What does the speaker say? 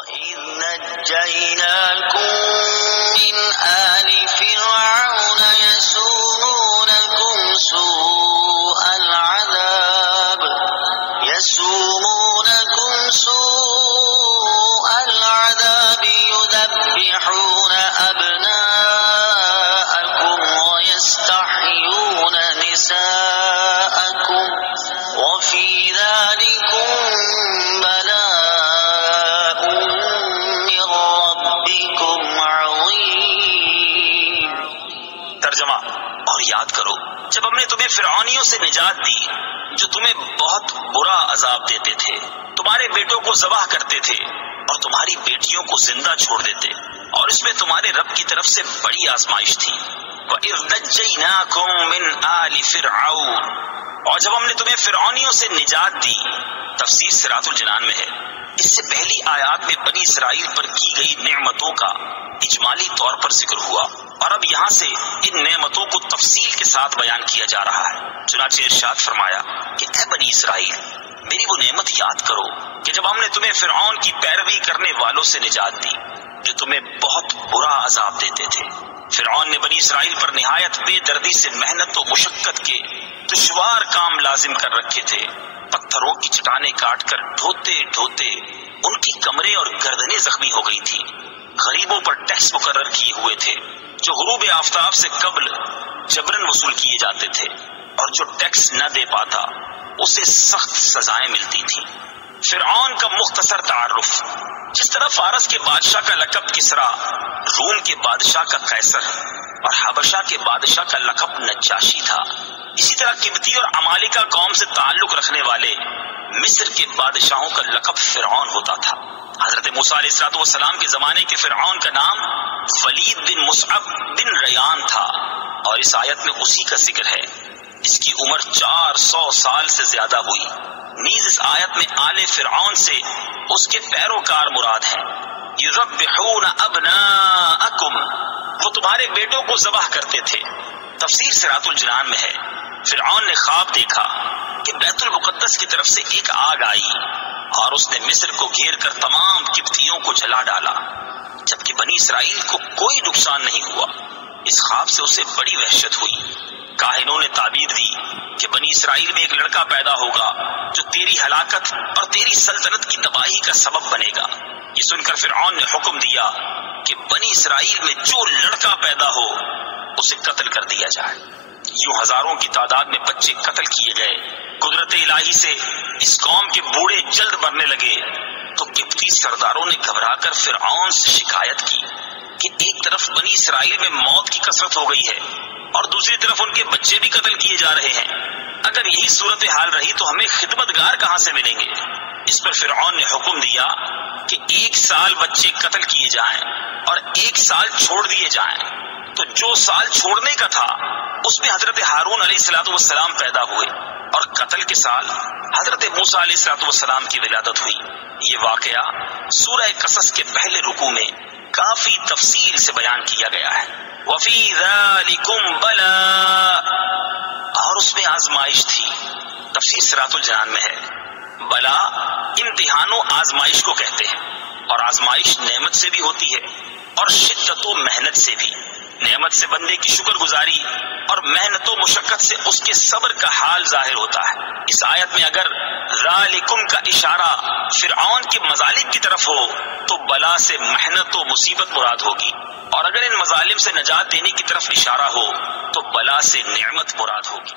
وَإِذْ نَجَّيْنَاكُمْ مِنْ آلِ فِرْعَوْنَ يَسُومُونَكُمْ سُوءَ الْعَذَابِ يُذَبِّحُونَ أَبْنَاءَكُمْ وَيَسْتَحْيُونَ نِسَاءَكُمْ وَفِي ذَلِكُمْ بَلَاءٌ مِّن رَّبِّكُمْ عَظِيمٌ۔ ترجمہ: اور یاد کرو جب ہم نے تمہیں فرعونیوں سے نجات دی جو تمہیں بہت برا عذاب دیتے تھے، تمہارے بیٹوں کو ذبح کرتے تھے اور تمہاری بیٹیوں کو زندہ چھوڑ دیتے، اور اس میں تمہارے رب کی طرف سے بڑی آزمائش تھی۔ وَإِذْ نَجَّيْنَاكُمْ مِنْ آلِ فِرْعَوْنَ، اور جب ہم نے تمہیں فرعونیوں سے نجات دی۔ تفسیر صراط الجنان میں ہے، اس سے پہلی آیات میں بنی اسرائیل پر کی گئی نعمتوں کا اجمالی طور پر ذکر ہوا، اور اب یہاں سے ان نعمتوں کو تفصیل کے ساتھ بیان کیا جا رہا ہے۔ چنانچہ ارشاد فرمایا کہ اے بنی اسرائیل، میری وہ نعمت یاد کرو کہ جب ہم نے تمہیں فرعون کی پیروی کرنے والوں سے نجات دی جو تمہیں بہت برا عذاب دیتے تھے۔ فرعون نے بنی اسرائیل پر نہایت بے دردی سے محنت و مشقت کے دشوار کام لازم کر رکھے تھے۔ پتھروں کی چٹانیں کاٹ کر ڈھوتے ڈھوتے ان کی کمریں اور گردنیں زخمی ہو گئی تھی۔ غریبوں پر ٹیکس مقرر کیے ہوئے تھے جو غروب آفتاب سے قبل جبرن وصول کیے جاتے تھے، اور جو ٹیکس نہ دے پاتا اسے سخت سزائیں ملتی تھیں۔ فرعون کا مختصر تعارف: جس طرح فارس کے بادشاہ کا لقب کسرا، روم کے بادشاہ کا قیصر اور حبشہ کے بادشاہ کا لقب نجاشی تھا، اسی طرح قبطی اور عمالقہ قوم سے تعلق رکھنے والے مصر کے بادشاہوں کا لقب فرعون ہوتا تھا۔ حضرت موسیٰ علیہ السلام کے زمانے کے فرعون کا نام ولید بن مصعب بن ریان تھا، اور اس آیت میں اسی کا ذکر ہے۔ اس کی عمر 400 سال سے زیادہ ہوئی۔ نیز اس آیت میں آل فرعون سے اس کے پیروکار مراد ہیں۔ یذبحون ابناءکم، وہ تمہارے بیٹوں کو ذبح کرتے تھے۔ تفسیر صراط الجنان میں ہے، فرعون نے خواب دیکھا کہ بیت المقدس کی طرف سے ایک آگ آئی اور اس نے مصر کو گھیر کر تمام قبطیوں کو جلا ڈالا، جبکہ بنی اسرائیل کو کوئی نقصان نہیں ہوا۔ اس خواب سے اسے بڑی وحشت ہوئی۔ کاہنوں نے تعبیر دی کہ بنی اسرائیل میں ایک لڑکا پیدا ہوگا جو تیری ہلاکت اور تیری سلطنت کی تباہی کا سبب بنے گا۔ یہ سن کر فرعون نے حکم دیا کہ بنی اسرائیل میں جو لڑکا پیدا ہو اسے قتل کر دیا جائے۔ یوں ہزاروں کی تعداد میں بچے قتل کیے گئے۔ قدرت الہی سے اس قوم کے بوڑھے جلد مرنے لگے تو قبطی سرداروں نے گھبرا کر فرعون سے شکایت کی کہ ایک طرف بنی اسرائیل میں موت کی کثرت ہو گئی ہے اور دوسری طرف ان کے بچے بھی قتل کیے جا رہے ہیں۔ اگر یہی صورتحال رہی تو ہمیں خدمتگار کہاں سے ملیں گے؟ اس پر فرعون نے حکم دیا کہ 1 سال بچے قتل کیے جائیں اور 1 سال چھوڑ دیے جائیں۔ تو جو سال چھوڑنے کا تھا اس میں حضرت ہارون علیہ السلام پیدا ہوئے، اور قتل کے سال حضرت موسیٰ علیہ السلام کی ولادت ہوئی۔ یہ واقعہ سورہ قصص کے پہلے رکوع میں کافی تفصیل سے بیان کیا گیا ہے۔ وَفِي ذَلِكُمْ بَلَاءٌ، اور اس میں آزمائش تھی۔ تفسیر صراط الجنان میں ہے، بلا امتحان و آزمائش کو کہتے ہیں، اور آزمائش نعمت سے بھی ہوتی ہے اور شدت و محنت سے بھی۔ نعمت سے بندے کی شکر گزاری اور محنت و مشقت سے اس کے صبر کا حال ظاہر ہوتا ہے۔ اس آیت میں اگر ذالکم کا اشارہ فرعون کے مظالم کی طرف ہو تو بلا سے محنت و مصیبت مراد ہوگی، اور اگر ان مظالم سے نجات دینے کی طرف اشارہ ہو تو بلا سے نعمت مراد ہوگی۔